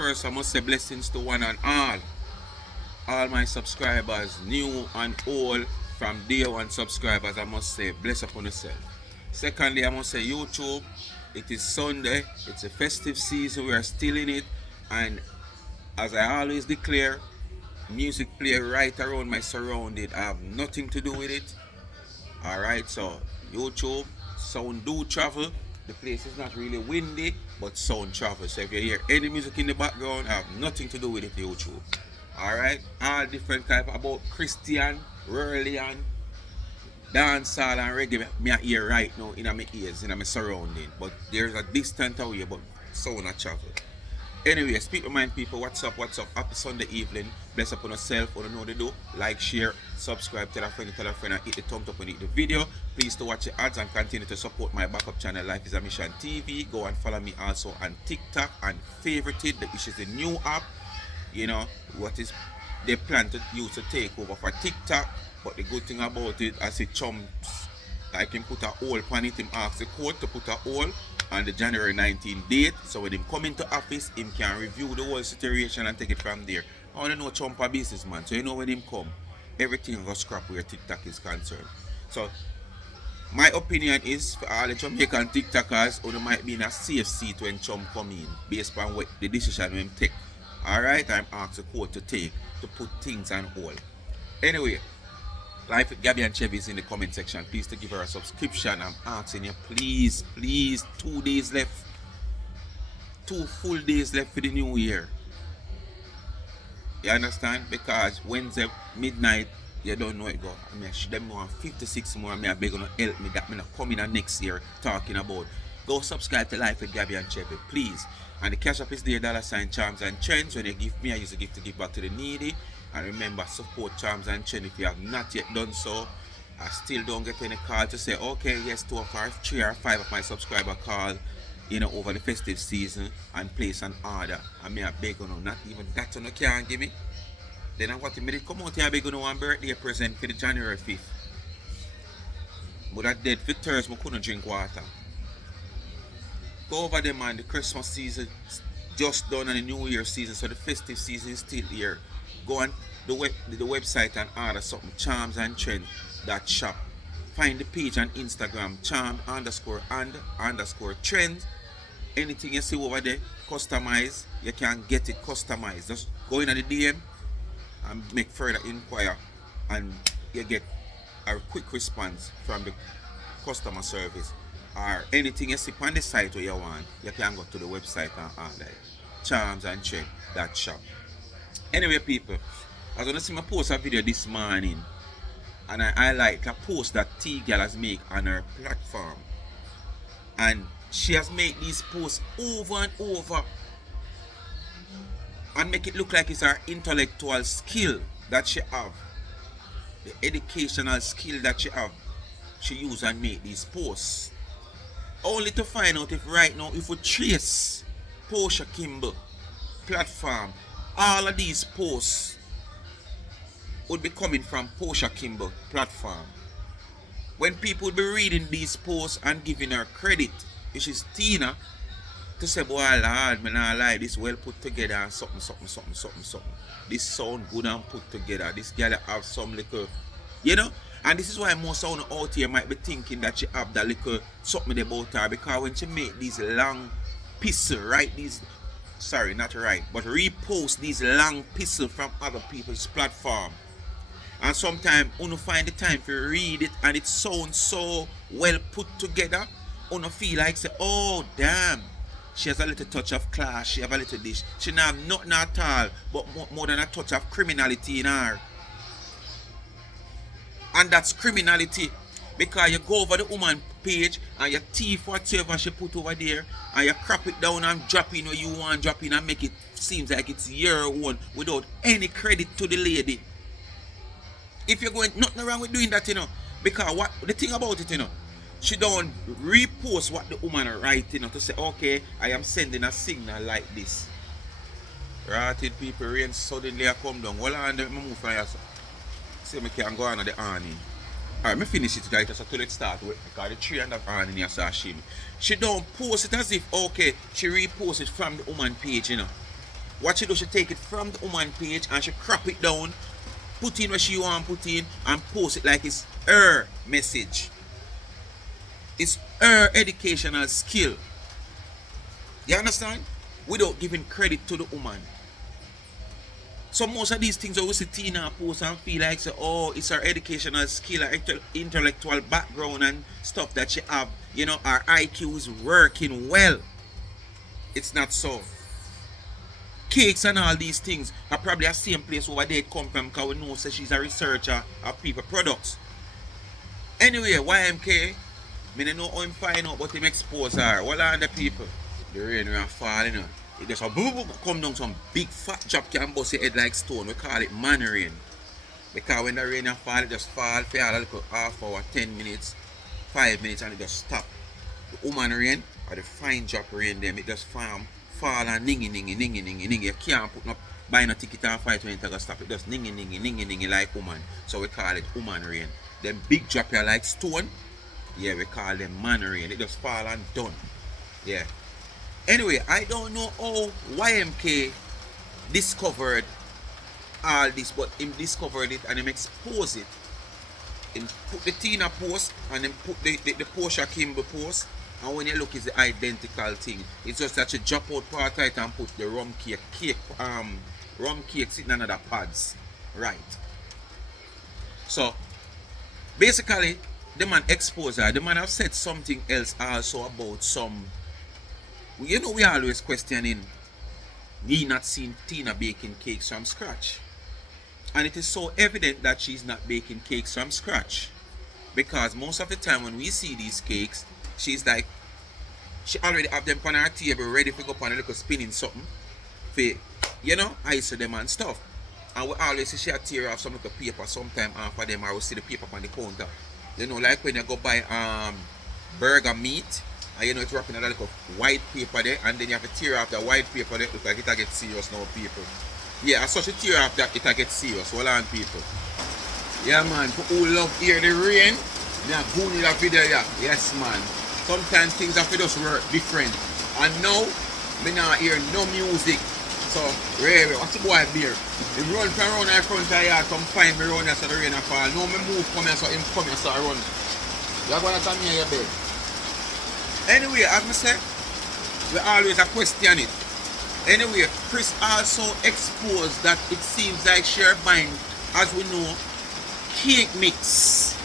first, I must say blessings to one and all my subscribers, new and old, from day one subscribers, I must say, bless upon yourself. Secondly, I must say YouTube, it is Sunday, it's a festive season, we are still in it, and as I always declare, music play right around my surrounding. I have nothing to do with it. Alright, so YouTube, sound do travel. The place is not really windy, but sound travel. So if you hear any music in the background, I have nothing to do with it, YouTube. Alright, all different type about Christian, Ruralian, dancehall and reggae me hear right now in my ears, in my surrounding. But there's a distant away, but sound a travel. Anyway, speak to mind people, what's up, happy Sunday evening, bless upon yourself, what you know to do, like, share, subscribe, tell a friend, and hit the thumbs up and hit the video. Please to watch the ads and continue to support my backup channel, Life is a Mission TV. Go and follow me also on TikTok and favorite it, which is a new app, you know, what is they plan to use to take over for TikTok, but the good thing about it, as it chumps, I can put a hold on it, him ask the court to put a hold on the January 19th date, so when him come into office, him can review the whole situation and take it from there. I want to know Trump a businessman, so you know when him come, everything will scrap where TikTok is concerned. So my opinion is, for all the Jamaican TikTokers, who might be in a safe seat when Trump come in, based on what the decision him take. Alright, I'm asking the court to take, to put things on hold. Anyway, Life with Gabby and Chevy is in the comment section. Please to give her a subscription. I'm asking you, please, 2 days left. 2 full days left for the new year. You understand? Because Wednesday midnight, you don't know it go. I mean, them more 56 more. I mean, I beg you to help me. That me not coming in next year talking about. Go subscribe to Life with Gabby and Chevy, please. And the cash up is there, $ Charms and Trends. When you give me, I use to give back to the needy. And remember, support Charms and Trends if you have not yet done so. I still don't get any call to say, okay, yes, 2 or 3 or 5 of my subscriber call, you know, over the festive season and place an order. I mean, I beg you, not even that you can't give me. Then I want to come out here, I beg you, one birthday present for the January 5th. But that dead for Thursday, I couldn't drink water. Go over there, man. The Christmas season just done and the New Year season, so the festive season is still here. Go on the website and order something, Charms and Trend that shop. Find the page on Instagram, charm_and_trend. Anything you see over there, customize, you can get it customized. Just go in at the DM and make further inquire, and you get a quick response from the customer service. Or anything you see on the site where you want, you can go to the website and order it. Charms and Trend that shop. Anyway, people, I was going to see my post a video this morning, and I like a post that T-Girl has made on her platform. And she has made these posts over and over and make it look like it's her intellectual skill that she have, the educational skill that she have, she use and make these posts. Only to find out if right now, if we trace Portia Kimble platform, all of these posts would be coming from Portia Kimble platform. When people would be reading these posts and giving her credit, which is Tina, to say, boy, Lord, me not lie, this well put together and something. This sound good and put together. This girl have some little, you know? And this is why most sound out here might be thinking that she have that little something about her, because when she make these long pieces, right, these, sorry, not right, but repost these long pieces from other people's platform. And sometimes you find the time to read it and it sounds so well put together, you feel like say, oh damn, she has a little touch of class, she have a little dish. She not have nothing at all, but more than a touch of criminality in her. And that's criminality, because you go over the woman page and you thief whatever she put over there and you crop it down and drop in where you want drop in and make it seems like it's your own without any credit to the lady. If you're going, nothing wrong with doing that, you know, because what the thing about it, you know, she don't repost what the woman write, you know, to say, okay, I am sending a signal like this. Rotted people, rain suddenly I come down. Well, and me move from here, so. See me can go on the awning. Alright, me finish it guys, so to let's start with, because the tree and the awning here, so she don't post it as if, okay, she repost it from the woman page, you know. What she do, she take it from the woman page and she crop it down, put in what she want put in, and post it like it's her message. It's her educational skill. You understand? Without giving credit to the woman. So most of these things I always see Tina post and feel like say, oh, it's her educational skill, her intellectual background and stuff that she have. You know, her IQ is working well. It's not so. Cakes and all these things are probably the same place over there it come from, because we know say she's a researcher of people products. Anyway, Y.M.K, I don't know how him find out, but him expose her. What are the people? The rain will fall, you know. It just a boom, boom, come down some big fat drop can bust your head like stone. We call it man rain. Because when the rain fall, it just fall for a little half hour, 10 minutes, 5 minutes, and it just stop. The woman rain or the fine drop rain them, it just fall and ningy. You can't put no buy no ticket and fight when it gonna stop. It just ningy like woman. So we call it woman rain. Them big drop here like stone, yeah, we call them man rain. It just fall and done. Yeah. Anyway, I don't know how Y.M.K discovered all this, but him discovered it and him exposed it. Him put the Tina post and then put the Portia Kimber post, and when you look, it's the identical thing. It's just that you drop out part of it and put the rum cake sitting on other pads. Right. So basically the man exposed her. The man have said something else also about some. You know, we always questioning me not seeing Tina baking cakes from scratch. And it is so evident that she's not baking cakes from scratch. Because most of the time when we see these cakes, she's like, she already have them on her table ready to go up on a little spinning something. For, you know, ice them and stuff. And we always see she tear off some little paper sometime after them, or we see the paper on the counter. You know, like when you go buy burger meat, and you know it's wrapped in a little white paper there, and then you have to tear off the white paper there. Look like it'll get serious now, people. Yeah, as such a tear off that it'll get serious. Hold on, people. Yeah, man, for who love hear the rain, yeah, boom in that video, yeah. Yes, man. Sometimes things have to just work different. And now, me not hear no music. So, really, what's the boy beer? He run from around in front of the yard, come find me around here so the rain will fall. Now me move come here so him come here so I run. You're going to come here, your bed. Anyway, as I said, we always question it. Anyway, Chris also exposed that it seems like she buying, as we know, cake mix.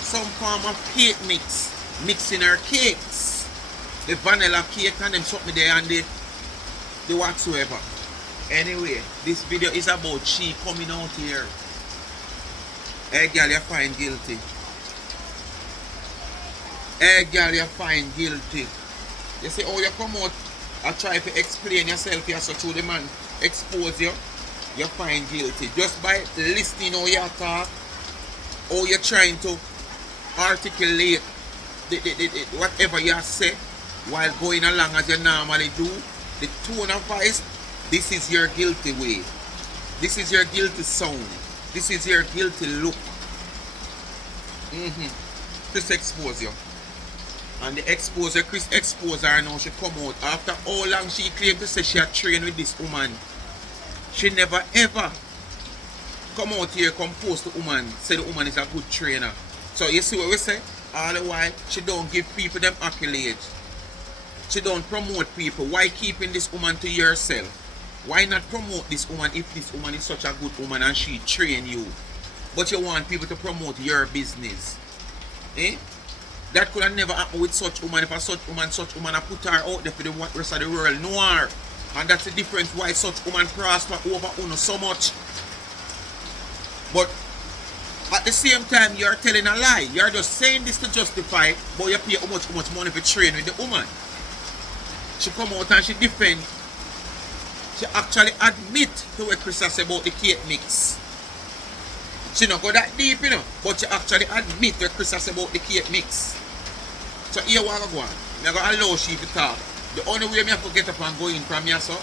Some form of cake mix. Mixing her cakes. The vanilla cake and them something there and the whatsoever. Anyway, this video is about she coming out here. Hey girl, you find guilty. Hey girl, you find guilty. You see how you come out and try to explain yourself here so through the man expose you, you find guilty. Just by listening how you talk, how you're trying to articulate whatever you say while going along as you normally do, the tone of voice, this is your guilty way. This is your guilty sound. This is your guilty look. Chris expose you. And the exposer, Chris exposed her now. She come out after how long she claimed to say she had trained with this woman. She never ever come out here, come post the woman, say the woman is a good trainer. So you see what we say? All the while, she don't give people them accolades. She don't promote people. Why keeping this woman to yourself? Why not promote this woman if this woman is such a good woman and she train you? But you want people to promote your business. Eh? That could have never happened with such woman. If a such woman I put her out there for the rest of the world. No her. And that's the difference why such woman prosper over Uno so much. But at the same time, you're telling a lie. You're just saying this to justify, but you pay how much money for train with the woman. She come out and she defend. She actually admit to what Chris said about the cake mix. She not go that deep, you know, but she actually admit what Chris said about the cake mix. So here what I go on. I'm going to allow she to talk. The only way I have to get up and go in from here, so,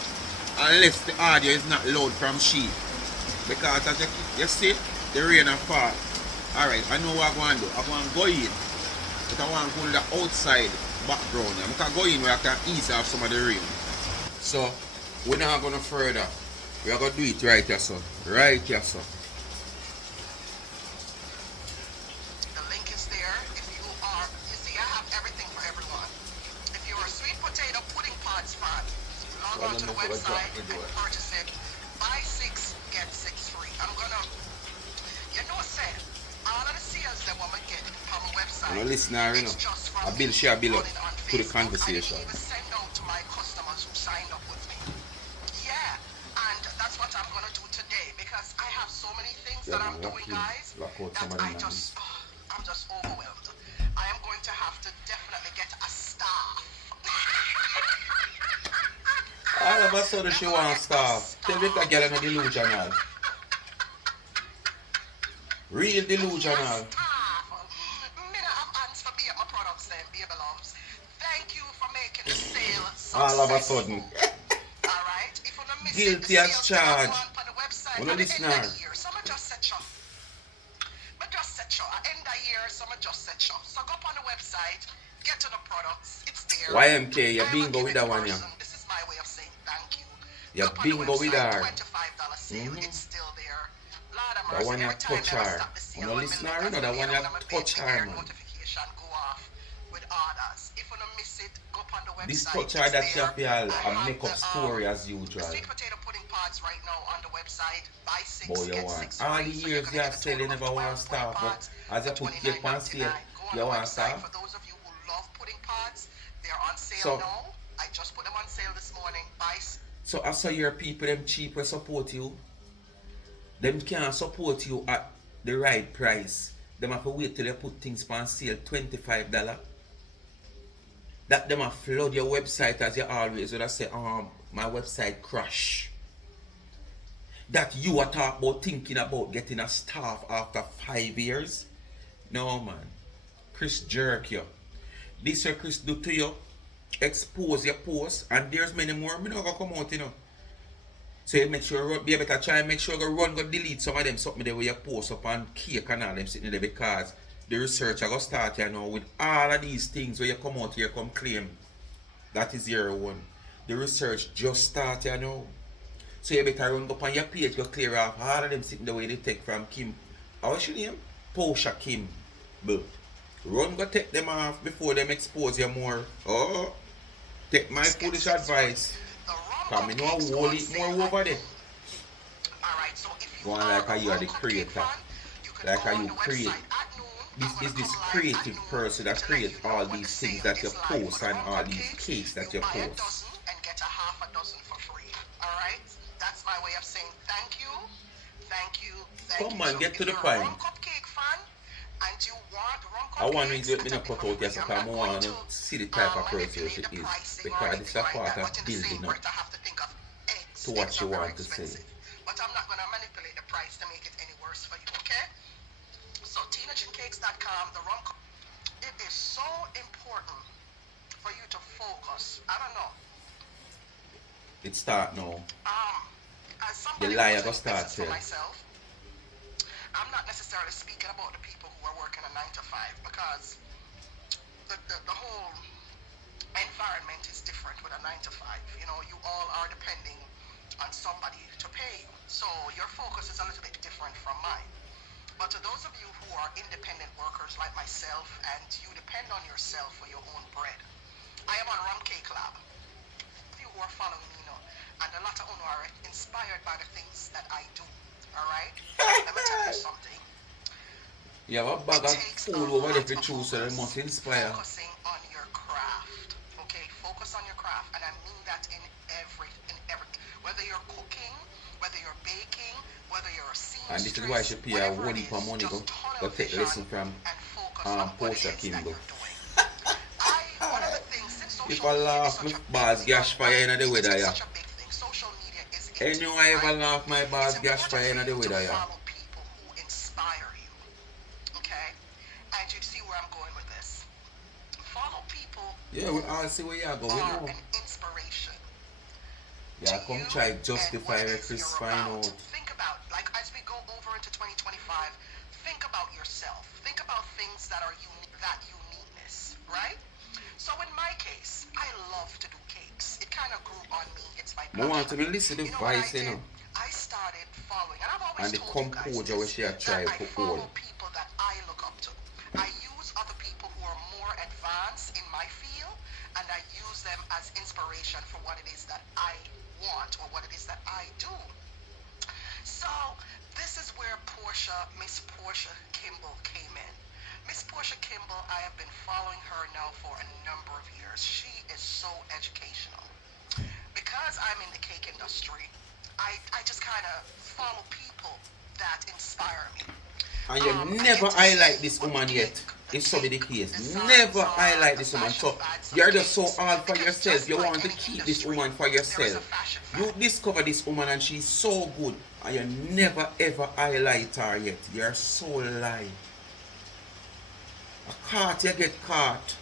unless the audio is not loud from she. Because as you see, the rain and fall. Alright, I know what I'm going to do. I'm going to go in. But I want to go to the outside background. I'm going to go in where I can ease off some of the rain. So, We're not gonna further. We are gonna do it right here, son. Right here, son. The link is there. If you are, you see, I have everything for everyone. If you're a sweet potato pudding pods fan, log Well, on I'm to the not gonna drop website the and door. purchase it. Buy six, get six free. You know, say, all of the sales that woman get from a I'm a website, listener, you know. it's just from I me build share build up running on to the Facebook. I didn't conversation. even send out to my customers who signed up with me. Yeah, and that's what I'm gonna do today because I have so many things Yeah, that I'm man, lock doing, in. guys, Lock out that some of them lines. I'm just overwhelmed. I am going to have to definitely get a staff. All of a sudden We're she gonna wants get a staff. Tell me if that staff. girl is delusional. Real Me a delusional. staff. Me not have hands for be at my products then, baby loves. Thank you for making the sale All of a sudden. successful. Alright? If you don't miss it, the Guilty as sales them are charged. going for the website Wanna at the end of listener? the year. So I just said sure. I just said sure. At the end of the year, so I just said sure. So go up on the website, get to the products. It's there. Y.M.K, you I am a bingo with giving that one, yeah. person. This is my way of saying thank you. You Go up on the bingo with website, her. $25 sale. It's still there. Lord of That mercy. one you Every time touch them I her. stop the sale, Wanna when me listener, look you as know me that lay one you down on my bed, touch me her, hear man. notification go off with orders. If you don't miss it, go up on the This website. touch her It's that you there. feel I a have make up story as the usual. sweet potato pudding pods right now on the website. Buy Boy, six, you get want. six All the free. So you're years gonna you get have a said total you of never want 12 pudding staff, but pods as you for put cake on sale, $29.99. Go on you the want website. staff. For those of you who love pudding pods, they're on sale So, now. I just put them on sale this morning. Buy so I saw your people, them cheap will support you. Them can't support you at the right price. Them have to wait till you put things on sale $25. That them a flood your website as you always would say, my website crash. That you are talk about thinking about getting a staff after 5 years. No man. Chris jerk you. This what Chris do to you. Expose your post and there's many more. Me not gonna come out, you know. So you make sure you be better try and make sure you run go delete some of them something there where you post up on cake and all them sitting there because the research I go start here now with all of these things where you come out here come claim. That is your one. The research just started you know. So you better run up on your page, go clear off all of them sitting the way they take from Kim. What's your name? Posha Kim. But run go take them off before them expose you more. Oh, take my foolish advice. the rum Cause me know I cupcakes go whole on it sale more at over there. noon. Alright, so if you Going are like a how you are rum the cupcake creator. fan, you can Like go how on you the create. website at noon. I'm This gonna is come this live at creative noon person that to let create you know all when the these things sale that you is live for post the and rum all these cupcakes. cakes You that you buy a post. dozen and get a half a dozen for free. Alright? That's my way of saying thank you. Thank you. Thank Come you. on, So get to if the you're a point. rum cupcake fan and you want rum I want to cupcakes, do it, me it'll not be cut for out free. yes, I'm I not going want to to see the type of person she manipulate the is. pricing or Because this is anything a like part that. of But in the same building up breath, I have to think of to eggs. what Eggs you are very want to say. expensive. But I'm not going to manipulate the price to make it any worse for you, okay? So teenagecakes.com, the rum. It is so important for you to focus. I don't know. It start now. Um, as The somebody who lie was go in start business for tell. myself, I'm not necessarily speaking about the people who are working a 9 to 5 because the whole environment is different with a 9 to 5. You know, you all are depending on somebody to pay you. So your focus is a little bit different from mine. But to those of you who are independent workers like myself and you depend on yourself for your own bread, I am on Rum Cake Lab. You who are following me know, and a lot of you are inspired by the things that I do. All right? Let me tell you something. You have a It bag of takes a food over there lot for of choose so they must focus inspire. focusing on your craft. Okay, focus on your craft, and I mean that in everything. Whether you're cooking, whether you're baking, whether you're a And this is why she seamstress, pay a whatever whole it heap of is, money just go tunnel take vision lesson from and focus on what it Portia is that Kimbo. you're doing. One of the things since If social I media is laugh, my such a big boss thing gash fire online, in the weather, it's yeah. such a big thing. Social media is it, Anyone I ever right? laugh, my It's boss gash important fire for in the you to weather, yeah. follow people who inspire you. Okay? And you see where I'm going with this. Follow people Yeah, we who all see where you go, we are know. an inspiration to Yeah, come you try and what justify it where is Chris you're find about. out. Think about, like, as we go over into 2025, think about yourself. Think about things that are that uniqueness, right? So in my case, I love to do cakes. It kind of grew on me. It's my I want to passion. listen to the You know what I voice, you did? know, I started following, and I've always and the told you guys composure where this, she had that tried I to hold. follow people that I look up to. I use other people who are more advanced in my field, and I use them as inspiration for what it is that I want or what it is that I do. So this is where Miss Portia Kimball came in. Miss Portia Kimball, I have been following her now for a number of years. She is so educational. Because I'm in the cake industry, I just kind of follow people that inspire me. And you I never get to see highlight this what the woman cake, yet. the If so be the cake case. designs Never are, highlight the this woman. fashion So sides of you're just so cakes. all for Because yourself. just You like want to any keep this industry, woman for there is a yourself. fashion You fad. discover this woman and she's so good. And you never ever highlight her yet. You're so lie. A caught, you get caught.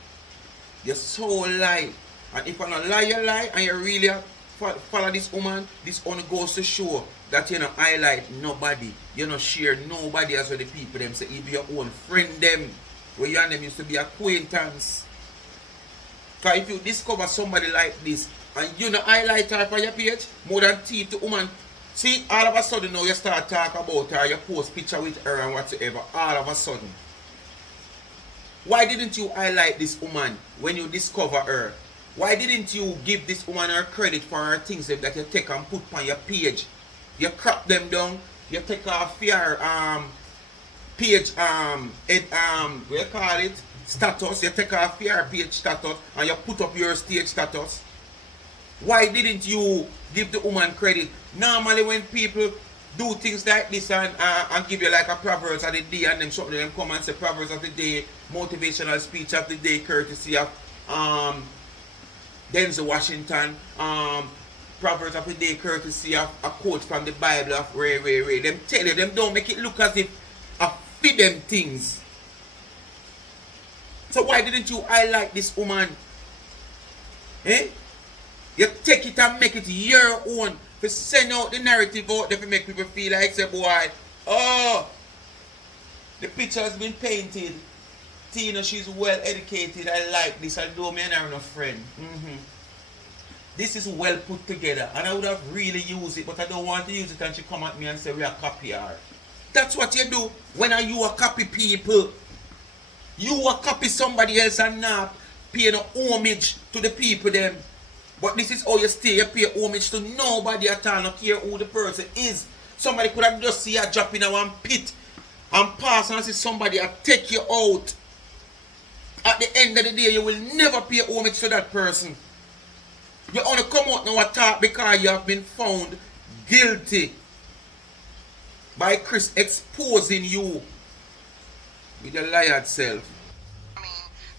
You're so lie. And if I not lie, you lie, and you really follow this woman, this only goes to show that you don't highlight nobody. You don't share nobody as well the people them say. Even your own friend them, where you and them used to be acquaintance. Because if you discover somebody like this, and you don't highlight her for your page, more than teeth to woman, see, all of a sudden now you start talking about her, you post picture with her and whatsoever, all of a sudden. Why didn't you highlight this woman when you discover her? Why didn't you give this woman her credit for her things that you take and put on your page? You crop them down, you take off your page what you call it? Status, you take off your page status and you put up your stage status. Why didn't you give the woman credit? Normally when people do things like this and give you like a Proverbs of the day and them something them come and say Proverbs of the day, motivational speech of the day, courtesy of Denzel Washington, Proverbs of the day, courtesy of a quote from the Bible of Ray. Them tell you, them don't make it look as if I feed them things. So why didn't you highlight this woman? Eh? You take it and make it your own. To send out the narrative out there to make people feel like, say, boy, oh, the picture has been painted. Tina, she's well educated. I like this. Although me and her are a friend. This is well put together. And I would have really used it, but I don't want to use it and she come at me and say, we are copy her. That's what you do when you are copy people. You are copy somebody else and not pay no homage to the people them. But this is how you stay. You pay homage to nobody at all. Not care who the person is. Somebody could have just see you drop in one pit and pass and see somebody and take you out. At the end of the day, you will never pay homage to that person. You only come out now and talk because you have been found guilty by Chris exposing you with your liar self. I mean,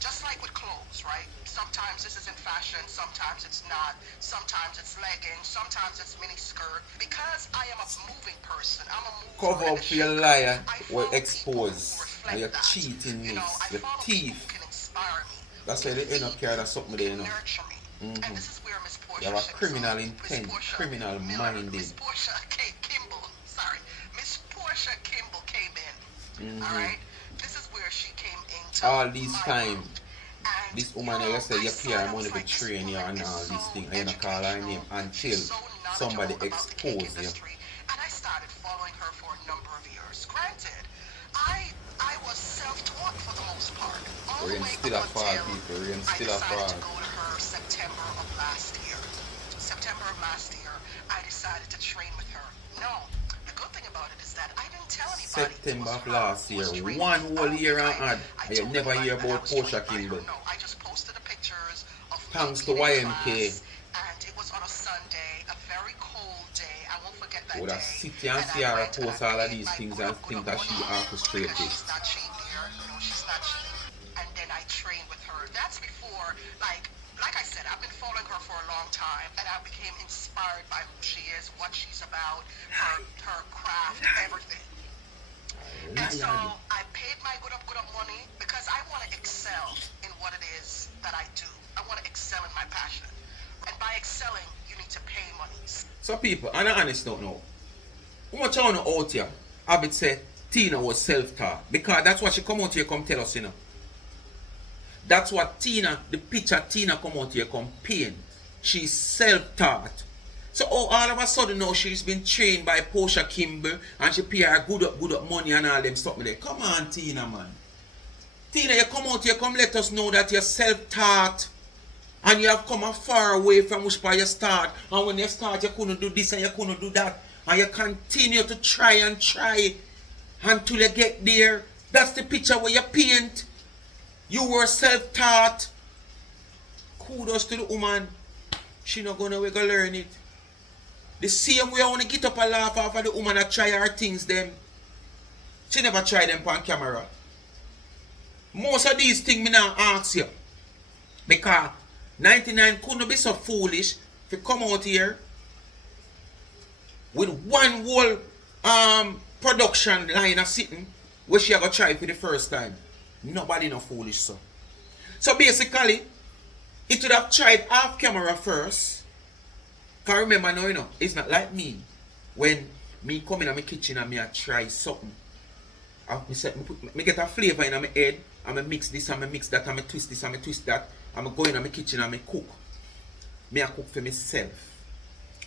just like with clothes, right? Sometimes this is in fashion, sometimes it's not, sometimes it's leggings, sometimes it's mini skirt. Because I am a moving person, I'm a mover. Cover up for your liar will expose and your cheating You know, ways, I your follow thief. people who can inspire me. That's why they end up carrying something there, you know. Nurture me. And this is where Miss Portia You have a criminal Miss intent, Portia criminal Miller, minded. Miss Portia Kimball, sorry. Miss Portia Kimball came in. Alright? This is where she came into All these my time, world. And, this woman you know, you say I you saw pay it, her I money was to like, this train you woman and is all so these things and you don't call her name educational. until She's so somebody knowledgeable about the cake expose you. industry. And I started following her for a number of years. Granted, I was self-taught for the most part. All the Rain way still a up fall, until people. Rain I still a decided fall. to go to her September of last year. September of last year, I decided to train with her. No, the good thing about it is that I didn't tell anybody. September It was of her last who year, was training one me. I whole don't year think and had, I and you told never anybody hear that I about was Portia trained by her. Kimball. No, I just posted the pictures of me Thanks to being in Y.M.K. class, and it was on a Sunday, a very cold day. I won't forget that Would have day. sit here and And see I her went and I post all of paid these my things good and up, good think up that she money orchestrated because it. she's not cheap, dear. You know, she's not cheap. And then I trained with her. That's before, like I said, I've been following her for a long time, and I became inspired by who she is, what she's about, her craft, everything. And so I paid my good up money because I want to excel in what it is that I do. I want to excel in my passion. And by excelling, you need to pay money. So people, and I honest don't know. How much I know out here, I would say Tina was self-taught. Because that's what she come out here come tell us, you know. That's what Tina, the picture Tina come out here come paint. she's self-taught. So all of a sudden now she's been trained by Portia Kimber and she pay her good up money and all them stuff there. Come on, Tina, man. Tina, you come out here, come let us know that you're self-taught. And you have come a far away from which part you start. And when you start, you couldn't do this and you couldn't do that. And you continue to try until you get there. That's the picture where you paint. You were self-taught. Kudos to the woman. She not gonna go learn it. The same way I want to get up and laugh after the woman that try her things them. She never try them on camera. Most of these things me now ask you. Because 99 couldn't be so foolish to come out here with one whole production line of sitting where she ever try for the first time. Nobody no foolish so. So basically, it would have tried off camera first. Cause remember now, you know, it's not like me. When me come in my kitchen and me I try something. Me get a flavor in my head and I mix this and I mix that and I twist this and I twist that. I'm go in my kitchen and I cook. Me I cook for myself.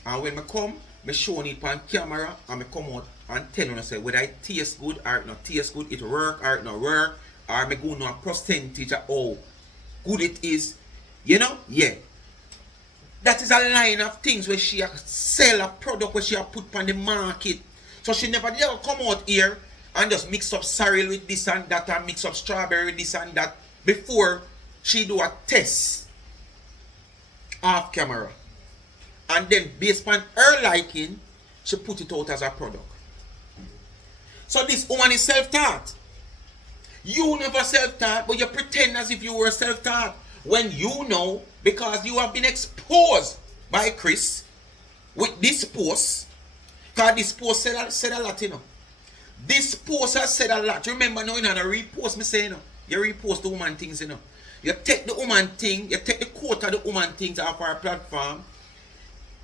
And when I come, I show it on camera and I come out and tell you say whether it tastes good or it not taste good, it work or it not work, or I go know a percentage of how good it is. You know? Yeah. That is a line of things where she sell a product where she put on the market. So she never did come out here and just mix up cereal with this and that and mix up strawberry with this and that before she do a test off camera. And then based on her liking, she put it out as a product. So this woman is self-taught. You never self-taught, but you pretend as if you were self-taught. When you know, because you have been exposed by Chris with this post. Because this post said a lot, you know. This post has said a lot. Remember now, you know, the repost me say, you know. You repost the woman things, you know. You take the woman thing, you take the quote of the woman things off our platform,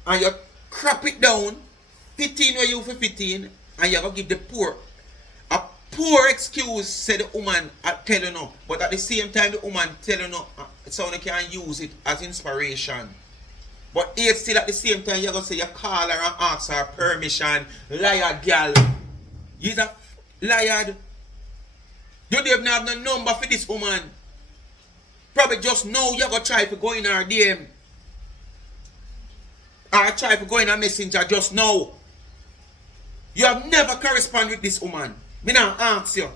and you crop it down, 15 where you for 15, and you go give the poor a poor excuse, say the woman tell you no. But at the same time, the woman tell you no, so you can use it as inspiration. But yet still at the same time, you're going to say you call her and ask her permission. Liar girl. You're a liar. You don't even have no number for this woman. Probably just know you're going to try to go in her DM. Or try to go in her messenger just now. You have never corresponded with this woman. Me now ask you.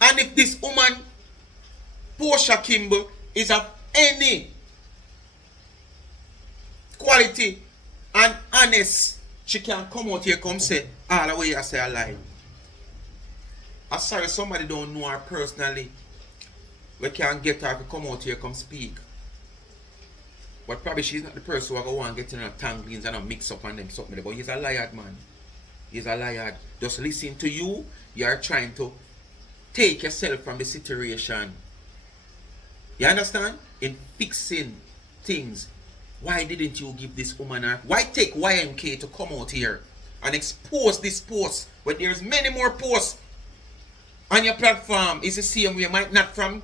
And if this woman, Portia Kimber, is of any quality and honest, she can come out here come say, all the way I say I lie. I'm sorry somebody don't know her personally. We can get her to come out here come speak. But probably she's not the person who I go and get in her tanglings and mix up on them something. But he's a liar, man. He's a liar. Just listen to you. You are trying to take yourself from the situation. You understand? In fixing things. Why didn't you give this woman a... Why take Y.M.K to come out here and expose this post when there's many more posts on your platform? It's the same way. Might not from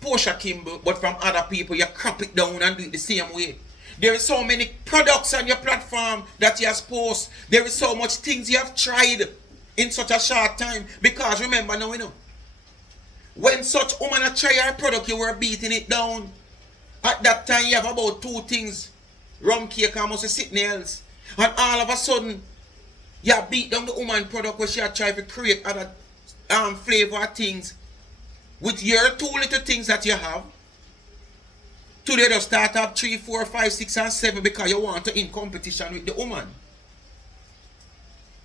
Portia Kimber, but from other people. You crop it down and do it the same way. There is so many products on your platform that you have post. There is so much things you have tried in such a short time. Because remember now, you know, when such woman try her product, you were beating it down. At that time, you have about two things. Rum cake and must sitting else. And all of a sudden, you beat down the woman product where she had tried to create other flavor things. With your two little things that you have. Today, you start up 3, 4, 5, 6, and 7 because you want to in competition with the woman.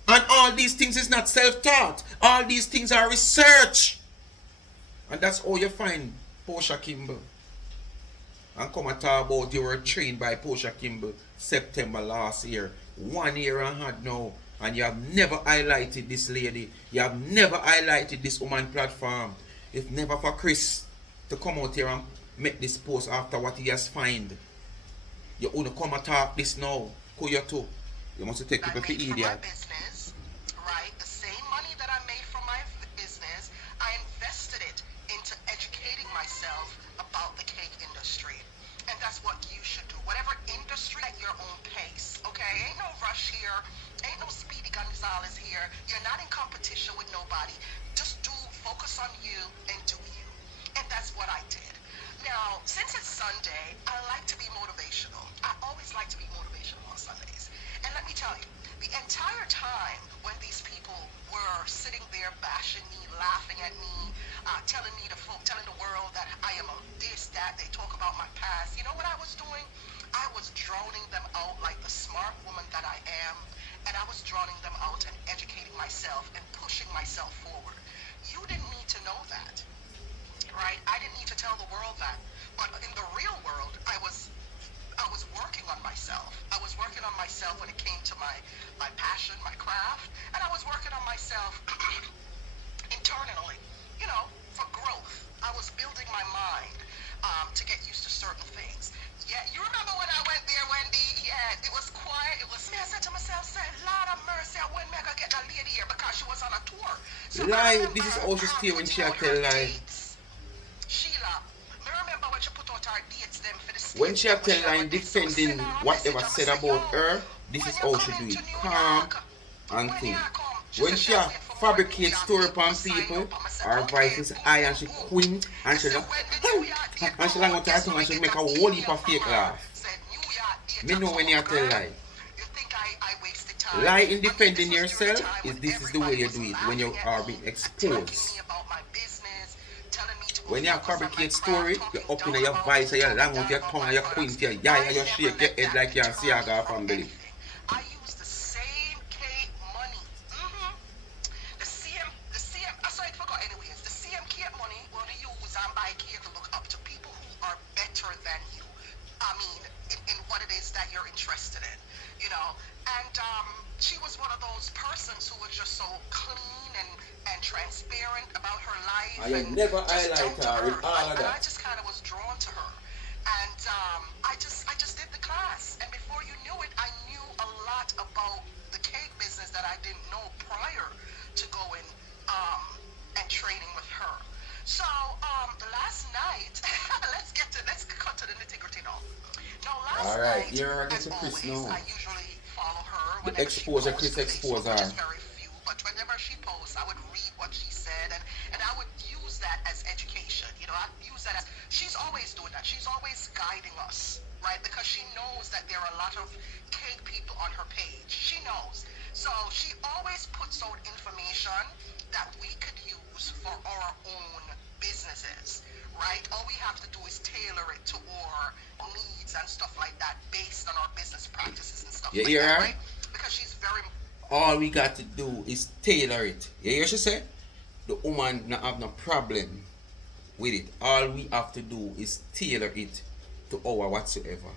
And all these things is not self-taught. All these things are research. And that's all you find Portia Kimber. And come and talk about you were trained by Portia Kimber September last year. 1 year and a half now. And you have never highlighted this lady. You have never highlighted this woman platform. If never for Chris to come out here and make this post after what he has find. You wanna come and talk this now. Who you too? You must take people for idiot. My business, right? The same money that I made from my business, I invested it into educating myself about the cake industry. you should do. Whatever industry at your own pace, okay? Ain't no rush here. Ain't no Speedy Gonzalez here. You're not in competition with nobody. Just focus on you and do you. And that's what I did. Now, since it's Sunday, I like to be motivational. I always like to be motivational on Sundays. And let me tell you, the entire time when these people were sitting there bashing me, laughing at me, telling the world that I am a this, that, they talk about my past, you know what I was doing? I was droning them out like the smart woman that I am, and I was droning them out and educating myself and pushing myself forward. You didn't need to know that, right? I didn't need to tell the world that. But in the real world, I was working on myself. I was working on myself when it came to my passion, my craft, and I was working on myself internally, for growth. I was building my mind to get used to certain things. Yeah, you remember when I went there, Wendy? Yeah, it was quiet. It was me. I said to myself, Lord of mercy, when me I gonna get that lady here because she was on a tour. So Lie, this is how she stay when she tell lie. Sheila, me remember when she put out her dates them for the state. When she tell lie defending whatever said about her, this is how she do it. Calm and think. When she fabricate story upon people, her voice is high and she queen and she and she lang out her tongue and she make a whole heap of fake laugh. Me know when you tell lie. Lie in defending yourself this is the way you do it when you are being exposed. When you fabricate story, you up in your voice, you lang out your tongue, you queen, you yai, and you shake your head like you're a Siaga family. I use the same K money. The CM, I forgot anyways. The CM K money will use and buy K to look up to people who are better than you. I mean, in what it is that you're interested in, And she was one of those persons who was just so clean and transparent about her life. I never highlight her with all of And that. I just kind of was drawn to her. And I just did the class. And before you knew it, I knew a lot about the cake business that I didn't know prior to going and training with her. So last night, let's cut to the nitty-gritty now. Last Alright, night, you're as getting Chris always, now. I usually follow her The whenever exposure, she Chris posts, exposure. which is very few, but whenever she posts, I would read what she said, and I would use that as education. I'd use that as, she's always doing that. She's always guiding us, right? Because she knows that there are a lot of cake people on her page. She knows. So she always puts out information that we could use for our own businesses, right? All we have to do is tailor it to our needs and stuff like that based on our business practices and stuff You like hear that, her? right? Because she's very... All we got to do is tailor it. You hear she say? The woman not have no problem with it. All we have to do is tailor it to our whatsoever.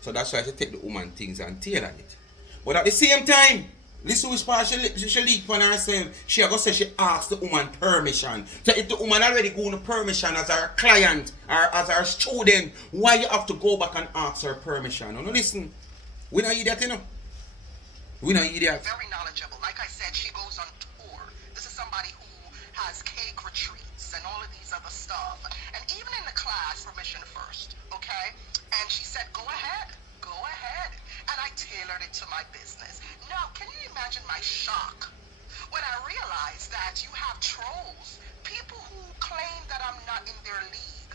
So that's why she take the woman things and tailor it. But at the same time, listen which part she leak upon herself. She go say she asked the woman permission. So if the woman already go on permission as her client or as her student, why you have to go back and ask her permission? No, listen. We don't idiot, We don't idiot. Very knowledgeable. Like I said, she goes on tour. This is somebody who has cake retreats and all of these other stuff. And even in the class, permission first, okay? And she said, go ahead. And I tailored it to my business. Now, can you imagine my shock when I realized that you have trolls, people who claim that I'm not in their league,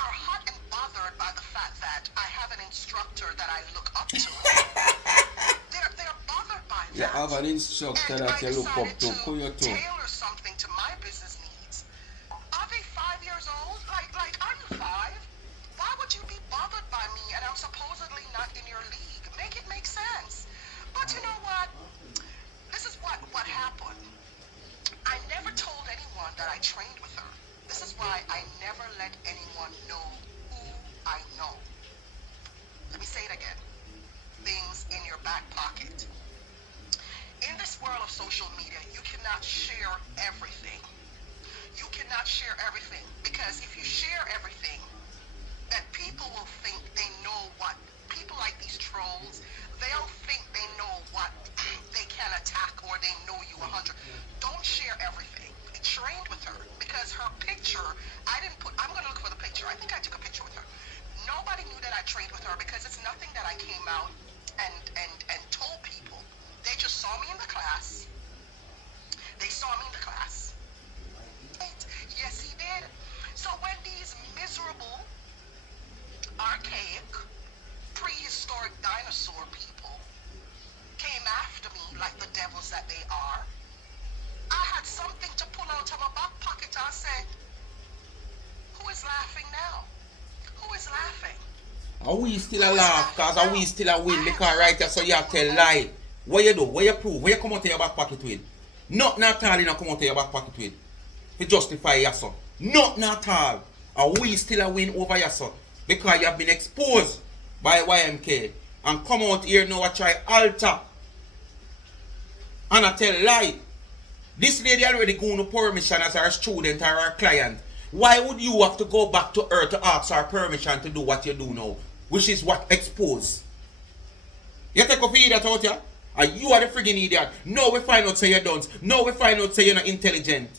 are hot and bothered by the fact that I have an instructor that I look up to. They're bothered by that. You have an instructor And that you look up to. Who you to? tailor something to my business needs. Are they 5 years old? Like, are you 5? Why would you be bothered by me and I'm supposedly not in your league? Make it make sense. But you know what? This is what happened. I never told anyone that I trained with her. This is why I never let anyone know who I know. Let me say it again. Things in your back pocket. In this world of social media, you cannot share everything. You cannot share everything because if you share everything, that people will think they know what. People like these trolls, they'll think they know what they can attack or they know you 100. Don't share everything. I trained with her because her picture, I'm going to look for the picture. I think I took a picture with her. Nobody that trade with her because it's nothing that I came out and told people. They just saw me in the class. They saw me in the class. Right? Yes, he did. So when these miserable, archaic, prehistoric dinosaur people came after me like the devils that they are, I had something to pull out of my back pocket. I said, who is laughing now? Who is laughing? Are we still a Who is laugh? laughing Cause are now? we still a I win? have Because right here, something so to you have pull tell out. lie. What you do? What you prove? What you come out of your back pocket with? Nothing at all you not come out of your back pocket with. To justify yourself. Nothing at all. Are we still a win over yourself? Because you have been exposed by Y.M.K. and come out here now and try alter. And I tell lie. This lady already gone to permission as her student or her client. Why would you have to go back to her to ask her permission to do what you do now? Which is what expose. You take off idiot out here? And you are the friggin' idiot. No, we find out say you're dunce. No, we find out say you're not intelligent.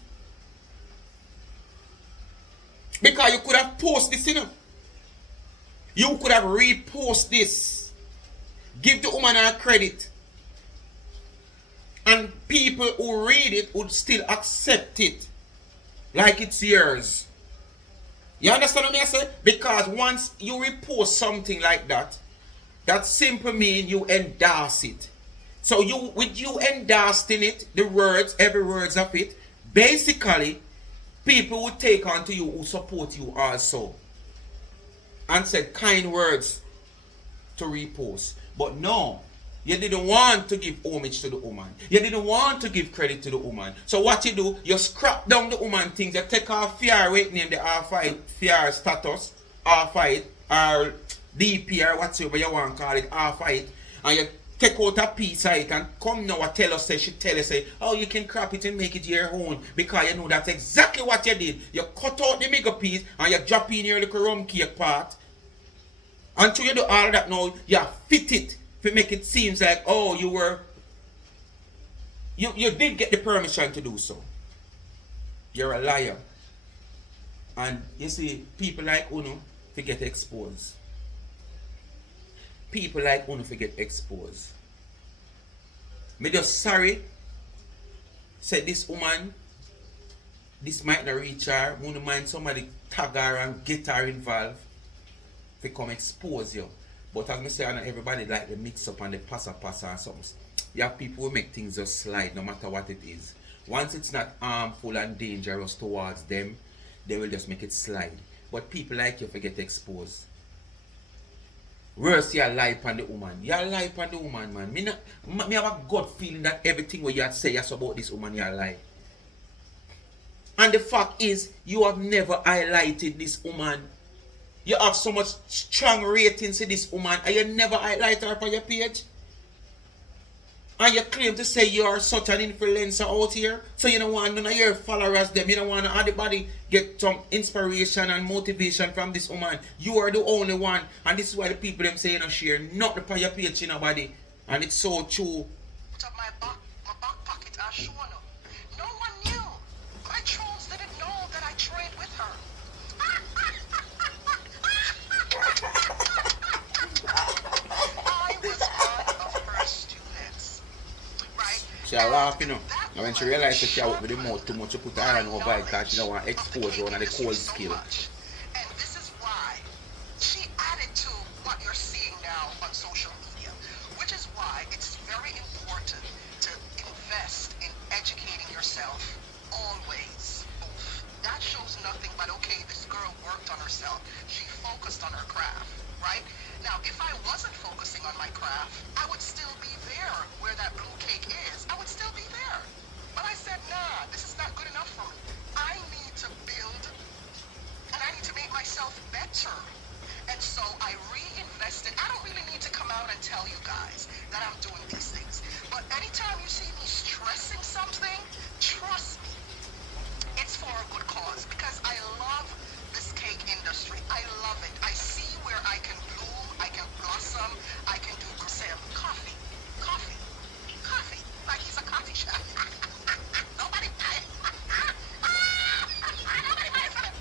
Because you could have posted this, you know. You could have reposted this. Give the woman her credit. And people who read it would still accept it. Like it's yours. You understand what I say? Because once you repost something like that, that simply means you endorse it. So you, with you endorsing it, the words, every words of it, basically, people would take on to you who support you also. And said kind words to repost. But no, you didn't want to give homage to the woman. You didn't want to give credit to the woman. So what you do, you scrap down the woman things. You take off fear weight name, the R5 fear status, R5, or DP or whatever you want to call it, R5, and you take out a piece of it and come now and tell us, say, she tell us, say, oh, you can crap it and make it your own, because you know that's exactly what you did. You cut out the mega piece and you drop in your little rum cake part. Until you do all that now, you fit it to make it seem like, oh, you did get the permission to do so. You're a liar. And you see, people like Uno to get exposed. People like Uno to get exposed. Me just sorry, said this woman, this might not reach her. Uno mind somebody tag her and get her involved to come expose you. But as I say, not everybody like the mix up and the passa and something. You have people who make things just slide no matter what it is. Once it's not harmful and dangerous towards them, they will just make it slide. But people like you forget exposed. Worse, you lie upon the woman. You lie upon the woman, man. Me have a gut feeling that everything what you say yes about this woman, you lie. And the fact is, you have never highlighted this woman. You have so much strong ratings to this woman and you never highlight her on your page. And you claim to say you are such an influencer out here. So you don't want none of your followers them. You don't want anybody get some inspiration and motivation from this woman. You are the only one. And this is why the people them say you don't share nothing on your page to nobody. And it's so true. Out of my back pocket, I sure know. No one knew. My trolls didn't know that I trade with her. I was one of her students, right? She laugh, you know. And when she realized that she out with the mouth too much, she put her hand over it because she don't want to expose her on the cold skill. And this is why she added to what you're seeing now on social media, which is why it's very important to invest in educating yourself always. That shows nothing but, okay, this girl worked on herself. She focused on her craft, right? Now, if I wasn't focusing on my craft, I would still be there where that blue cake is. I would still be there. But I said, nah, this is not good enough for me. I need to build and I need to make myself better. And so I reinvested. I don't really need to come out and tell you guys that I'm doing these things. But anytime you see me stressing something, trust me, it's for a good cause, because I love this cake industry. I love it. I see where I can bloom, I can blossom, I can do sell coffee. Like he's a coffee shop. Nobody buys. Nobody buys it.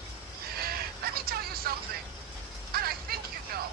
Let me tell you something, and I think you know.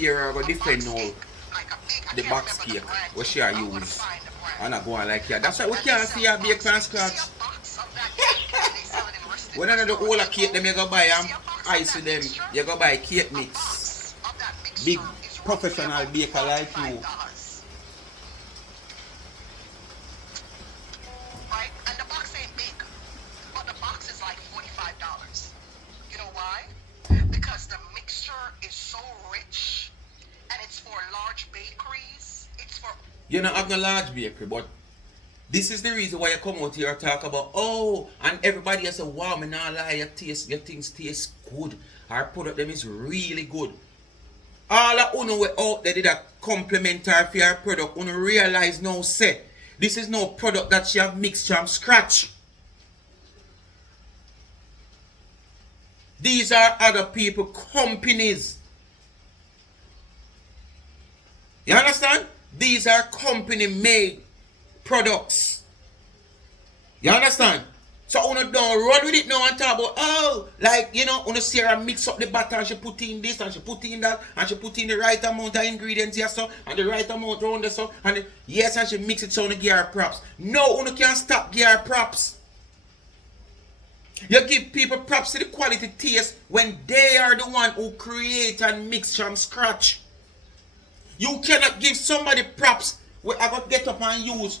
here are going to A defend box now cake, like a big, I the can't box remember the cake brand. what she are I'm gonna use. find the brand. And I go on like here. That's why we And they can't sell see her bake box from cake. You see scratch. a box of that cake and they sell it in When I know the restaurants. whole of You cake, them go, you go buy you them see a box of ice that with them. mixture. You go buy cake A mix. box of that Big mixture is roughly professional about baker like you. $45. Right? And the box ain't big, but the box is like $45. You know why? Because the mixture is so rich and it's for large bakeries. It's for You don't have no large bakery, but this is the reason why you come out here and talk about, oh, and everybody has a wow, me not lie, your things taste good. Our product them is really good. All of uno we out there did a compliment her for your product. Uno realize now say, this is no product that she have mixed from scratch. These are other people, companies. You understand? These are company made products. You understand? So uno don't run with it now and talk about, oh, like, you know, uno see her mix up the batter and she put in this and she put in that and she put in the right amount of ingredients here so and the right amount around there so and yes, and she mix it so uno give her props. No, uno can't stop give her props. You give people props to the quality taste when they are the one who create and mix from scratch. You cannot give somebody props where I got get up and use.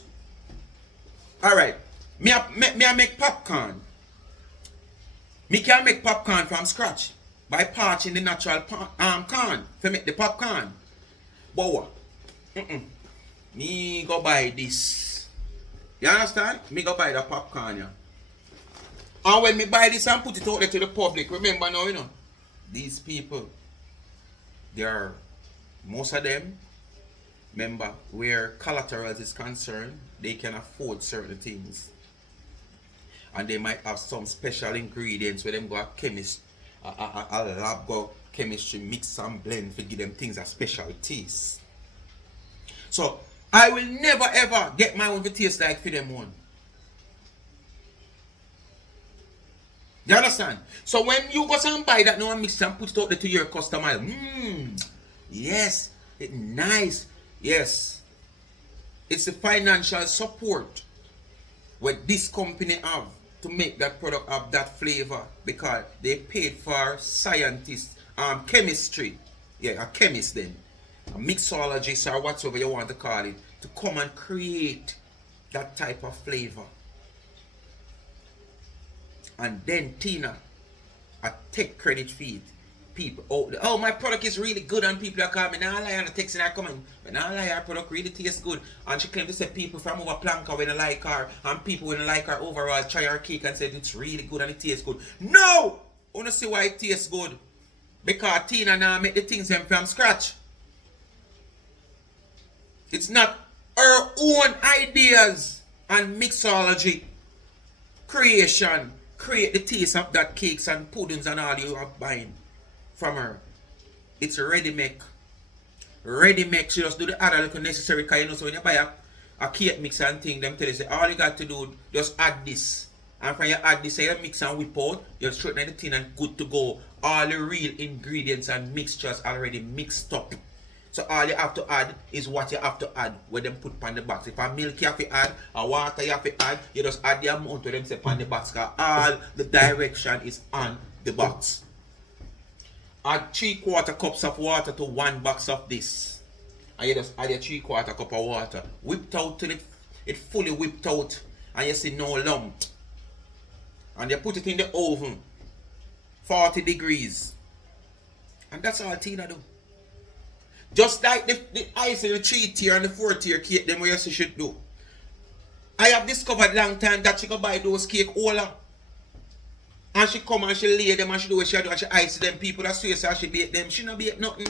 Alright. Me I make popcorn. Me can make popcorn from scratch by parching the natural corn to make the popcorn. But what? Me go buy this. You understand? Me go buy the popcorn, yeah. And when me buy this and put it out there to the public, remember now, you know, these people, they are, most of them, remember, where collaterals is concerned, they can afford certain things. And they might have some special ingredients where them go a chemist, a lab go chemistry, mix and blend to give them things a special taste. So, I will never ever get my own to taste like for them one. You understand? So when you go and buy that now and mix and put it out there to your customer, yes, it's nice. Yes. It's the financial support what this company have to make that product have that flavor because they paid for scientists, chemistry, yeah, a chemist then, a mixologist or whatever you want to call it, to come and create that type of flavor. And then Tina, I take credit for it. People, oh, my product is really good, and people are calling me, nah lie, and the text are coming, but nah lie, our product really tastes good. And she claimed to say people from over Planka when they like her, and people when they like her overall try her cake and said it's really good and it tastes good. No! I want to see why it tastes good. Because Tina now make the things them from scratch. It's not her own ideas and mixology, creation, create the taste of that cakes and puddings and all you are buying from her. It's ready make. Ready make. She just do the other little necessary, because you know, so when you buy a cake mix and thing, them tell you say all you got to do just add this. And when you add this, you mix and whip out, you straighten the tin and good to go. All the real ingredients and mixtures already mixed up. So all you have to add is what you have to add when them put on the box. If a milk you have to add, a water you have to add, you just add the amount to them say on the box, because all the direction is on the box. Add 3/4 cups of water to 1 box of this. And you just add your 3/4 cup of water. Whipped out till it fully whipped out and you see no lump. And you put it in the oven, 40 degrees. And that's all Tina do. Just like the ice in the 3-tier and the 4-tier cake, them where you see should do. I have discovered long time that she can buy those cake all. And she come and she lay them and she do what she do and she ice them. People that say she bake them, she not bake nothing.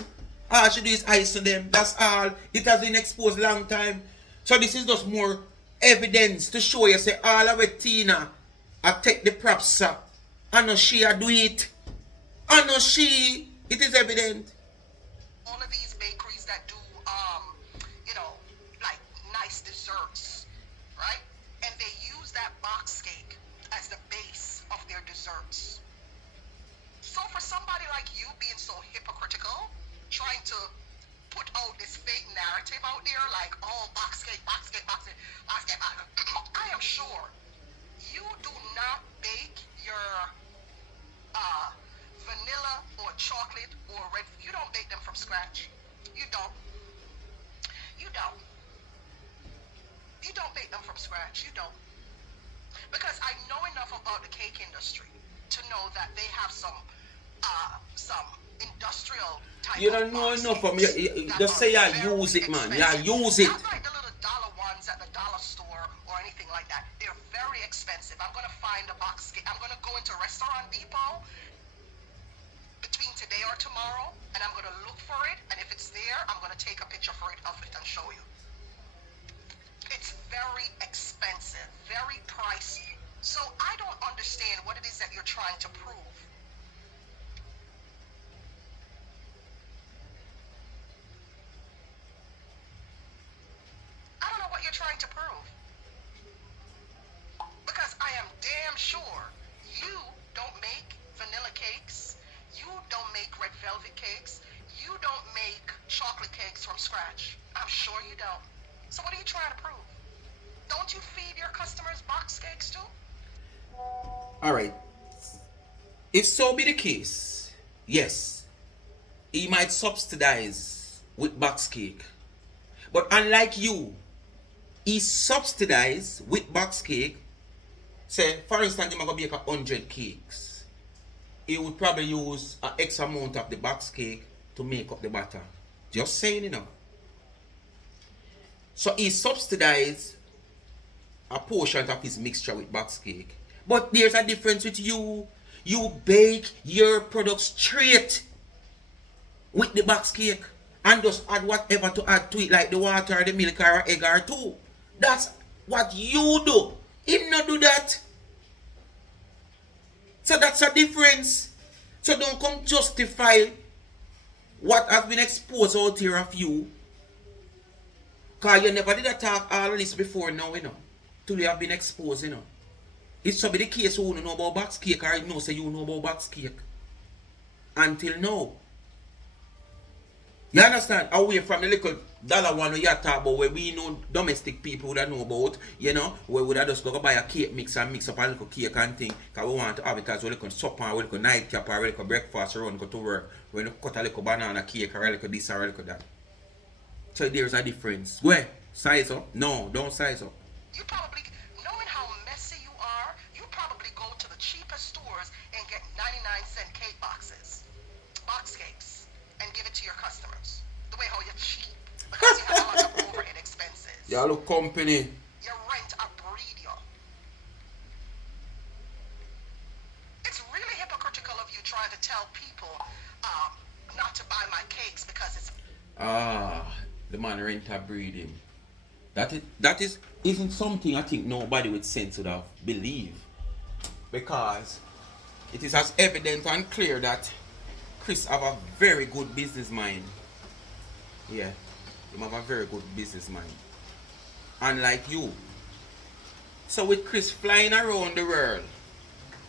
All she do is ice them. That's all. It has been exposed long time. So this is just more evidence to show you say all of it Tina I take the props up. I know she I do it. I know she. It is evident. all of these bakeries that do, you know, like nice desserts, right? And they use that box cake as the base of their desserts. So for somebody like you being so hypocritical, trying to narrative out there like, oh, box cake, box cake, box cake, box cake, box cake. I am sure you do not bake your vanilla or chocolate or red. You don't bake them from scratch. You don't. You don't. You don't bake them from scratch. You don't. Because I know enough about the cake industry to know that they have some industrial type. You don't know enough of me. Just say I use it, man. Yeah, use it. Not like the little dollar ones at the dollar store or anything like that. They're very expensive. I'm gonna find a box cake. I'm gonna go into Restaurant Depot between today or tomorrow, and I'm gonna look for it. And if it's there, I'm gonna take a picture of it and show you. It's very expensive, very pricey. So I don't understand what it is that you're trying to prove. I don't know what you're trying to prove. Because I am damn sure you don't make vanilla cakes. You don't make red velvet cakes. You don't make chocolate cakes from scratch. I'm sure you don't. So what are you trying to prove? Don't you feed your customers box cakes too? Alright. If so be the case, yes, he might subsidize with box cake. But unlike you, he subsidize with box cake. Say, for instance, he might go bake 100 cakes. He would probably use an X amount of the box cake to make up the batter. Just saying, you know. So he subsidized a portion of his mixture with box cake. But there's a difference with you. You bake your product straight with the box cake and just add whatever to add to it, like the water, the milk, or egg or two. That's what you do. Him not do that. So that's a difference. So don't come justify what has been exposed out here of you. Because you never did attack all of this before now, you know. Till you have been exposed, you know. It's so be the case who don't know about box cake or you know say you know about box cake. Until now. You understand? Away from the little dollar one we talk about where we know domestic people that know about, you know, where we just go buy a cake mix and mix up a little cake and thing. Because we want to have it as a little supper or a little nightcap or a little breakfast around go to work. When you cut a little banana cake or a little this or a little that. So there's a difference. Where? Size up? No, don't size up. You probably, knowing how messy you are, you probably go to the cheapest stores and get 99-cent cake boxes, box cakes, and give it to your customers. The way how you're cheap. Because you have a lot of overhead expenses. Y'all look company. Your rent a breed you. It's really hypocritical of you trying to tell people not to buy my cakes because it's... The man rent a breed him. That isn't something I think nobody with sense would have believed. Because it is as evident and clear that Chris have a very good business mind. Yeah, he have a very good business mind. Unlike you. So with Chris flying around the world,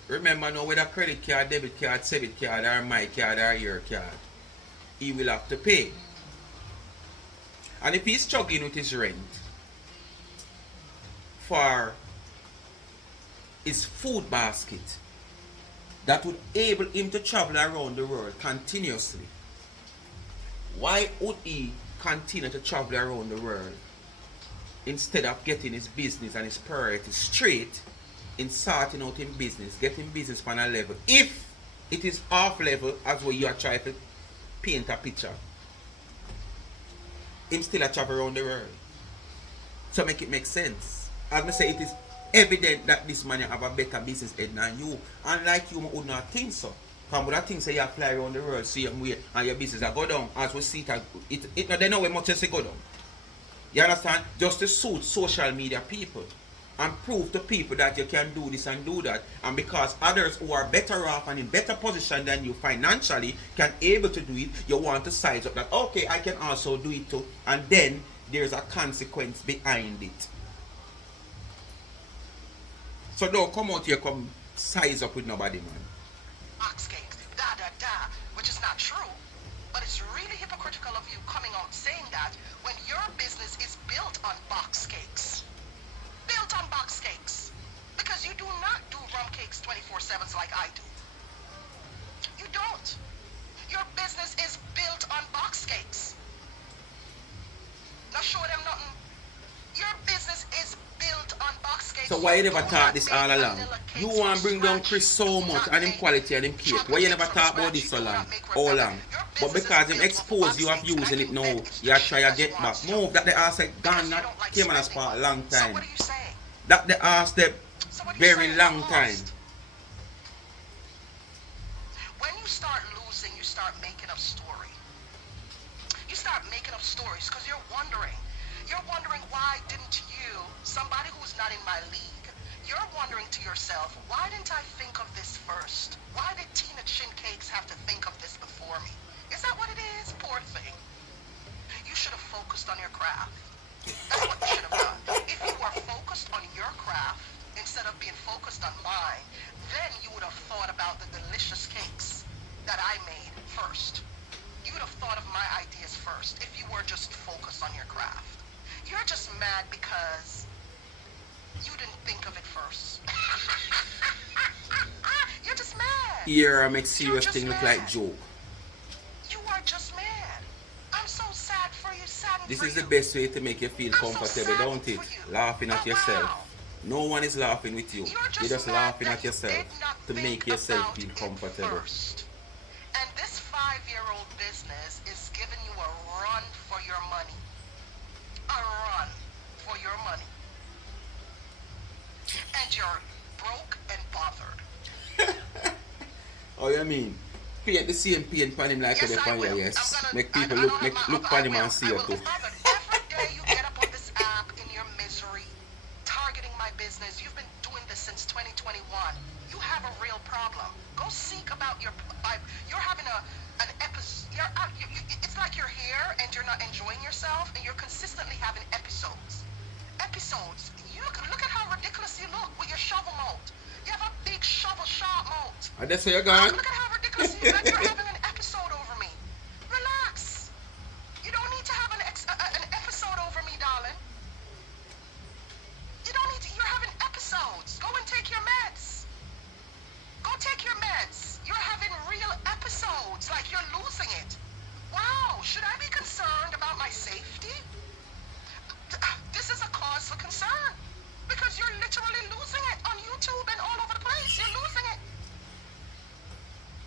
remember now with a credit card, debit card, debit card, or my card, or your card, he will have to pay. And if he's struggling with his rent for his food basket, that would enable him to travel around the world continuously, why would he continue to travel around the world instead of getting his business and his priorities straight in sorting out in business, getting business on a level? If it is off level as what you are trying to paint a picture, him still a travel around the world. So make it make sense. As I say, it is evident that this man have a better business head than you. Unlike you, would not think so. Because when I think say you fly around the world same way and your business go down, as we see it not they know where much as it go down. You understand? Just to suit social media people and prove to people that you can do this and do that. And because others who are better off and in better position than you financially can able to do it, you want to size up that, okay, I can also do it too. And then there's a consequence behind it. So don't come out here, come size up with nobody, man. Box cakes, which is not true. But it's really hypocritical of you coming out saying that when your business is built on box cakes. Built on box cakes. Because you do not do rum cakes 24/7 like I do. You don't. Your business is built on box cakes. Not show them nothing. Your business is built on box cakes. So why you never talk this all along? You want to bring down Chris so much and him quality and him cake. Why you never talk about this so long? All long. But because him expose you of using it now, you try to get back. Move that the ass like gone that came on a spot a long So time. what are you saying? That the ass step So what are you very saying? long I'm time. lost. When you start losing, you start making up story. You start making up stories because you're wondering. You're wondering why didn't you, somebody who's not in my league, you're wondering to yourself, why didn't I think of this first? Why did Tina Chin Cakes have to think of this before me? Is that what it is? Poor thing. You should have focused on your craft. That's what you should have done. If you were focused on your craft instead of being focused on mine, then you would have thought about the delicious cakes that I made first. You would have thought of my ideas first if you were just focused on your craft. You're just mad because you didn't think of it first. You're just mad. Here I make serious thing look like joke. You are just mad. I'm so sad for you, saddened This for is you. the best way to make you feel I'm so comfortable, sad don't it? for you. Laughing at Wow. yourself. No one is laughing with you. You're You're just mad laughing that at you yourself did not to think make yourself about feel it comfortable. first. And this 5-year-old business is giving you a run for your money. A run for your money. And you're broke and bothered. Oh, you mean? Paint the same paint on him like Yes, a I pan will. yes. I'm gonna. Make people I look don't have my look other. on him and see I you will. too. Every day you get up on this app in your misery, targeting my business. You've been doing this since 2021. You have a real problem. Go seek about your. You're having an episode. It's like you're here and you're not enjoying yourself, and you're consistently having episodes. Episodes. You look at how ridiculous you look with your shovel mode. You have a big shovel sharp mode. And that's where you're gone? Look at how ridiculous you look. You're having an episode over me. Relax. You don't need to have an episode over me, darling. You don't need to. You're having episodes. Go and take your meds. Go take your meds. You're having real episodes. Like you're losing it. Wow. Should I be concerned about my safety? This is a cause for concern. Because you're literally losing it on YouTube and all over the place. You're losing it.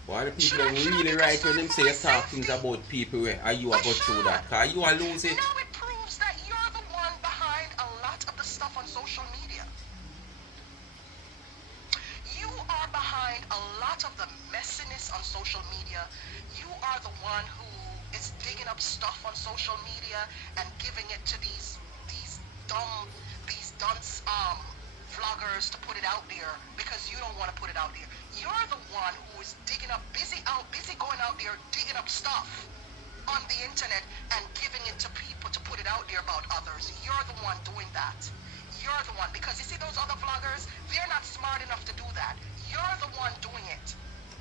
Why the people don't really right when them say you talk things about people where are you about through that? Cause you are lose it. Now it proves that you're the one behind a lot of the stuff on social media. You are behind a lot of the messiness on social media. You are the one who is digging up stuff on social media and giving it to these dunce vloggers to put it out there because you don't want to put it out there. You're the one who is busy going out there digging up stuff on the internet and giving it to people to put it out there about others. You're the one doing that. You're the one, because you see those other vloggers, they're not smart enough to do that. You're the one doing it.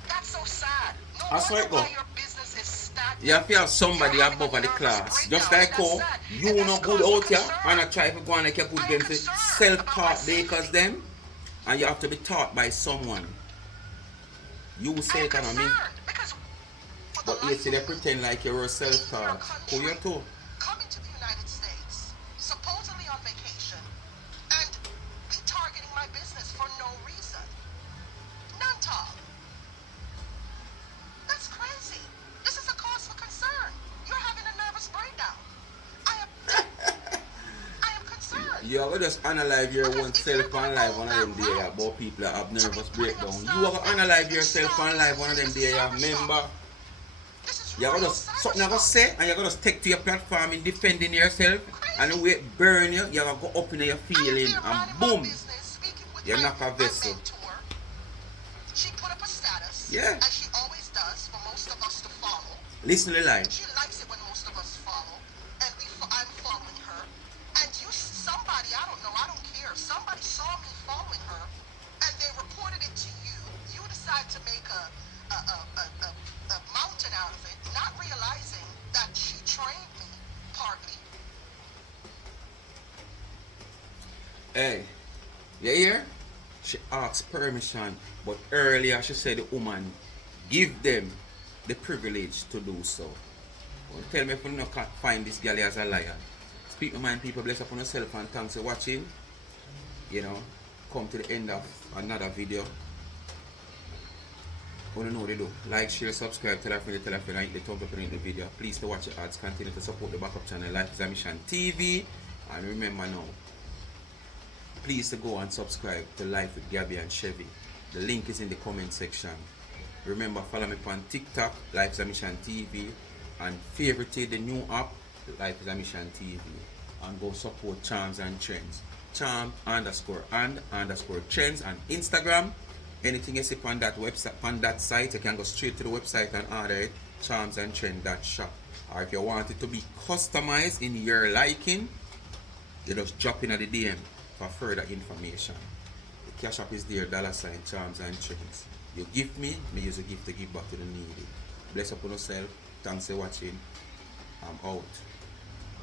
That's so sad. No wonder why your business is stagnant. You have to have somebody above the class. Just like how you not good out here and I try to go on like you good them to self-taught bakers them, and you have to be taught by someone. You say it on me. But you see they pretend like you're a self-taught. Who you too? Coming to the United States, supposedly on vacation, and be targeting my business for no reason. None, Tom. That's crazy. This is a cause for concern. You're having a nervous breakdown. I am concerned. You ever just analyze your own self and life one of them day about people that have nervous breakdown. You ever analyze yourself and life one of them day you remember? You're gonna something you're gonna say and you're gonna stick to your platform in defending yourself, and the way it burn you, you're gonna go up in your feeling and boom, you knock a vessel. She put up a status, yeah, as she always does for most of us to follow. Listen to the line. She likes it when most of us follow, and I'm following her. And somebody, I don't know, I don't care. Somebody saw me following her, and they reported it to you. You decide to make a mountain out of it, not realizing that she trained me partly. Hey, you hear? She asked permission, but earlier she said the woman give them the privilege to do so. Don't tell me if you not find this girl as a liar. Speak my mind, people. Bless upon yourself and thanks for watching. You know, come to the end of another video. Want to know what they do? Like, share, subscribe, tell a friend, and hit the thumbs up in the video. Please to watch your ads. Continue to support the backup channel Life is a Mission TV. And remember now, please to go and subscribe to Life with Gabby and Chevy. The link is in the comment section. Remember, follow me on TikTok, Life is a Mission TV, and favorite the new app, Life is a Mission TV, and go support Charms and Trends. Charm underscore trends on Instagram. Anything you see on that website, on that site, you can go straight to the website and order it. Charmsandtrend.shop. Or if you want it to be customized in your liking, you just drop in at the DM for further information. The cash app is there, $ Charms and Trends. You give me use a gift to give back to the needy. Bless upon yourself. Thanks for watching. I'm out.